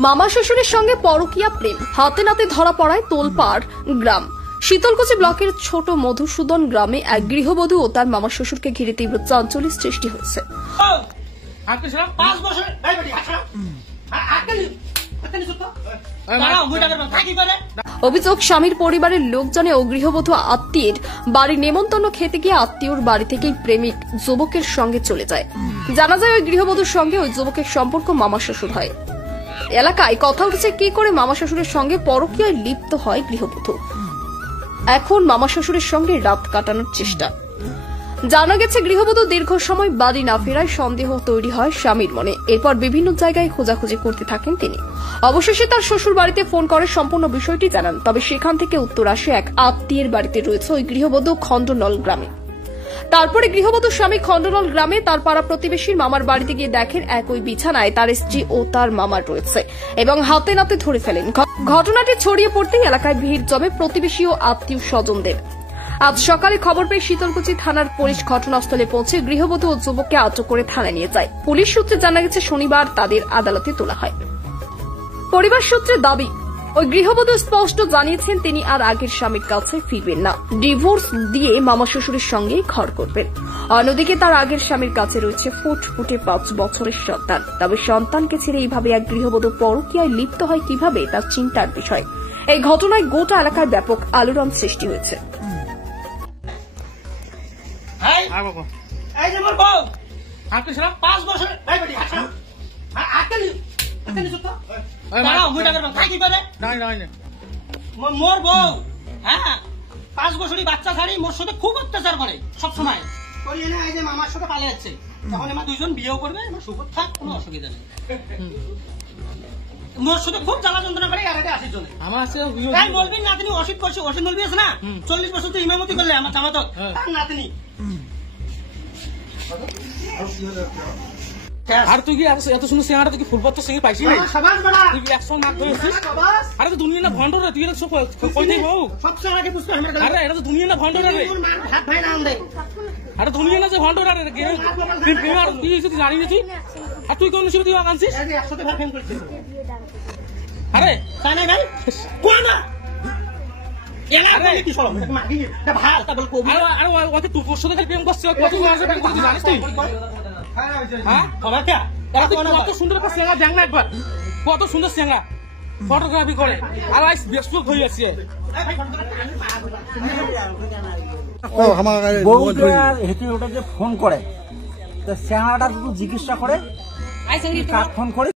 মামা শ্বশুরের সঙ্গে পরকীয়া প্রেম, হাতে নাতে ধরা পড়ায় তোলপাড় গ্রাম। শীতলকুচি ব্লকের ছোট মধুসূদন গ্রামে এক গৃহবধূ ও তার মামা শ্বশুরকে ঘিরে তীব্র চাঞ্চল্যের সৃষ্টি হয়েছে। অভিযোগ, স্বামীর পরিবারের লোকজনে ও গৃহবধূ আত্মীয়ের বাড়ি নেমন্তন্ন খেতে গিয়ে আত্মীয়র বাড়ি থেকেই প্রেমিক যুবকের সঙ্গে চলে যায়। জানা যায় ওই গৃহবধূর সঙ্গে ওই যুবকের সম্পর্ক মামা শ্বশুর হয়। এলাকায় কথা উঠেছে কি করে মামা শ্বশুরের সঙ্গে পরকীয়ায় লিপ্ত হয় গৃহবধূ। এখন মামা শ্বশুরের সঙ্গে রাত কাটানোর চেষ্টা। জানা গেছে গৃহবধূ দীর্ঘ সময় বাড়ি না ফেরায় সন্দেহ তৈরি হয় স্বামীর মনে। এরপর বিভিন্ন জায়গায় খোঁজাখুঁজি করতে থাকেন তিনি। অবশেষে তার শ্বশুর বাড়িতে ফোন করে সম্পূর্ণ বিষয়টি জানান। তবে সেখান থেকে উত্তর আসে এক আত্মীয়ের বাড়িতে রয়েছে ওই গৃহবধূ খণ্ডনল গ্রামে। তারপরে গৃহবধূ স্বামী খণ্ডনল গ্রামে তার পাড়া প্রতিবেশীর মামার বাড়িতে গিয়ে দেখেন একই বিছানায় তার স্ত্রী ও তার মামার রয়েছে এবং হাতে নাতে ধরে ফেলেন। ঘটনাটি ছড়িয়ে পড়তেই এলাকায় ভিড় জমে প্রতিবেশী ও আত্মীয় স্বজনদের। আজ সকালে খবর পেয়ে শীতলকুচি থানার পুলিশ ঘটনাস্থলে পৌঁছে গৃহবধূ ও যুবককে আটক করে থানায় নিয়ে যায়। পুলিশ সূত্রে জানা গেছে শনিবার তাদের আদালতে তোলা হয়। পরিবার সূত্রে দাবি, ওই গৃহবধূ স্পষ্ট জানিয়েছেন তিনি আর আগের স্বামীর কাছে ফিরবেন না, ডিভোর্স দিয়ে মামা শ্বশুরের সঙ্গেই ঘর করবেন। অন্যদিকে তার আগের স্বামীর কাছে রয়েছে ফুটফুটে 5 বছরের সন্তান। তবে সন্তানকে ছেড়ে এইভাবে এক গৃহবধূ পরকীয়ায় লিপ্ত হয় কিভাবে, তার চিন্তার বিষয়। এই ঘটনায় গোটা এলাকায় ব্যাপক আলোড়ন সৃষ্টি হয়েছে। মোর বউ 5 বছরই বাচ্চা ছাড়ি মোর সাথে খুব অত্যাচার করে সবসময় করিয়ে না। এই যে মামার সাথে পালিয়ে যাচ্ছে, তখন আমার দুইজন বিয়েও করবে, আমার সুখত থাক, কোনো অসুবিধা নেই। মোর সাথে খুব জ্বালা যন্ত্রণা করে আর আগে 80 জন আমার বলবি নাতনি অসিত করছে। অসিত বলবি আছে না, 40 বছর তো ইমামতি করলে আমার জামাত তার নাতনি। আর তুই কি এত সুন্দর সিঙ্গাটা তুই ফুলপত্র সিঙ্গি পাইছি তুই কি 100 মার্ক ধরেছিস? আরে তো দুনিয়া না ভন্ডর রে, তুই এটা সব কই দেই বউ সব সারাকে পুষ্প আমরা। আরে এটা তো দুনিয়া না ভন্ডর রে, হাত ভাই নাম দে। আরে দুনিয়া না যে ভন্ডর রে প্রেম আর তুই যদি জানি না তুই, আর তুই কোন নসিবে তুই আনছিস? এই যে 100 তে ভাগ ফেম করছিস। আরে তাই না ভাই কই না এলা কি সব মাগি এটা ভাই তা বল কবি। আরে ওকে তুই তোর সাথে প্রেম করছিস, কত মাসে প্রেম করছিস জানিস তুই? হ্যাঁ খবর কে কত সুন্দর একটা সিঙ্গা দেখ না একবার, কত সুন্দর সিঙ্গা ফটোগ্রাফি করে। আর আইস ব্যস্ত হয়ে আছে ফোন করে, সিঙ্গাটা জিজ্ঞাসা করে ফোন করে